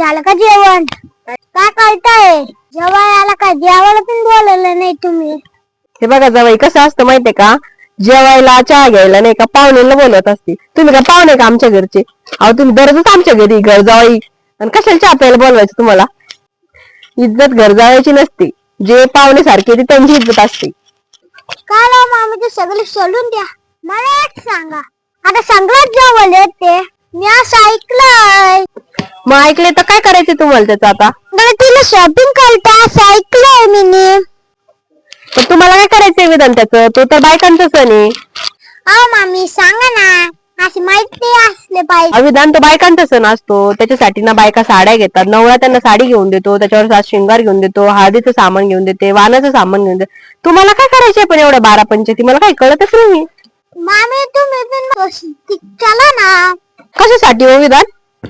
झालं का जेवण? काय करताय? जेवायला काय जेवायला पण बोलवलं नाही तुम्ही. हे बघा जवाई कसं असतं माहितीये का? जेवायला चहा घ्यायला नाही का पाहुण्याला बोलवत असते. तुम्ही का पाहुणे का आमच्या घरचे? अहो तुम्ही दररोजच आमच्या घरी घर जावाई. आणि कशाला चहा प्यायला बोलवायचं तुम्हाला? इज्जत घर जावायची नसते. जे पाहुणे सारखे ते त्यांची इज्जत असते. काय मामी ते सगळे सोडून द्या. मला एक सांगा. आता मी असं ऐकलंय मग ऐकले तर काय करायचे तुम्हाला त्याचं आता? तिला शॉपिंग करता असं ऐकलंय मी पण तुम्हाला काय करायचंय विधान त्याचं? तो तर बायकांचा सण आहे. अहो मामी सांगा ना. अशी माहिती असले पाहिजे. अविधान तो बायकांचा सण असतो. त्याच्यासाठी ना बायका साड्या घेतात. नवरा त्यांना साडी घेऊन देतो. त्याच्यावर सात शिंगार घेऊन देतो. हळदीचं सामान घेऊन देते. वानाचं सामान घेऊन देते. तुम्हाला काय करायचंय पण एवढ्या बारा पंचायती? मला काही कळतच नाही. मामी तुम्ही पण चला ना. कशासाठी हो विधान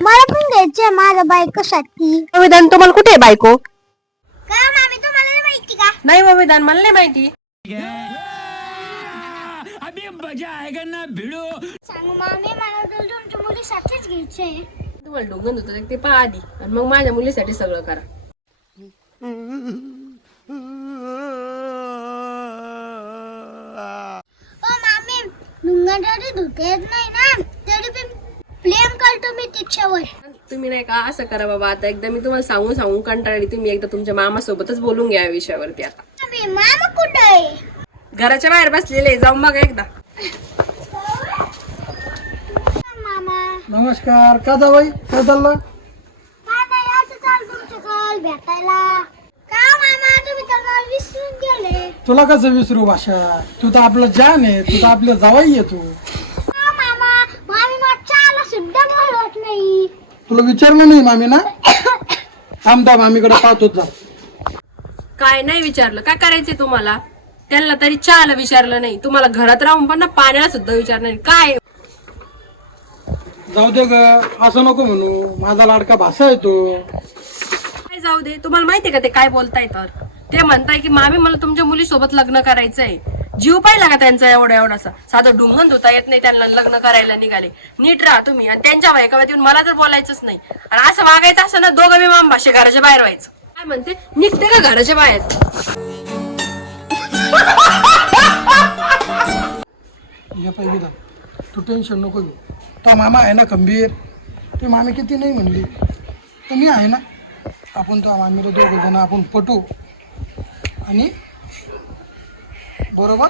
मला पण घ्यायचंय. माझ्या बायकोसाठी विधान तुम्हाला कुठे आहे बायको? का मामी तुम्हाला नाही माहिती का? नाही विधान मला नाही माहिती. सांगू मामी मला तर तुमच्या मुलीसाठीच घ्यायचंय. तुम्हाला डोंगन होतं ते पहा आधी. आणि मग माझ्या मुलीसाठी सगळं करा. ओ मामी धुते येत नाही ना? तरी पण प्रेम मी तिच्यावर. तुम्ही नाही का असं करा बाबा आता एकदा मी तुम्हाला सांगून सांगून कंटाळली तुम्ही एकदा तुमच्या मामासोबतच बोलून घ्या या विषयावरती आता. मामी मामा कुठं? आहे घराच्या बाहेर बसलेले जाऊन बघा एकदा. मामा. नमस्कार का जावाई काय चाललं? काय नाही असं चाल तुमच्या कॉल भेटायला. का मामा तुम्ही तर मला विसरून गेले. तुला कसं विसरू भाषा? तू तर आपलं जान आहे तू तर आपलं जावाई आहे तू. तुला विचारलं नाही मामी ना? आमदा मामीकडे पाहतो जा काय नाही विचारलं. काय करायचंय तुम्हाला? त्यांना तरी चहाला विचारलं नाही. तुम्हाला घरात राहून पण ना पाण्याला सुद्धा विचारलं नाही. काय? जाऊ दे ग. असं नको म्हणू. माझा लाडका भाषा आहे तो. काय जाऊ दे? तुम्हाला माहितीये का ते काय बोलताय तर? ते म्हणताय की मामी मला तुमच्या मुलीसोबत लग्न करायचंय. जीव पाहिला का त्यांचा एवढा एवढासा साधं डुंगण धुता येत नाही त्यांना लग्न करायला निघाले. नीट राहा तुम्ही. आणि त्यांच्या बायकावर येऊन मला तर बोलायचंच नाही. आणि असं वागायचं असं ना दोघं मी माम भाषे घराच्या बाहेर व्हायचं. काय म्हणते? निघते का घराच्या बाहेर? पाहिजे तू टेन्शन नको घेऊ. तो मामा आहे ना खंबीर. ते मामी किती नाही म्हणली. तर मी आहे ना. आपण तो मामीला दोघं जण आपण पटू. आणि बरोबर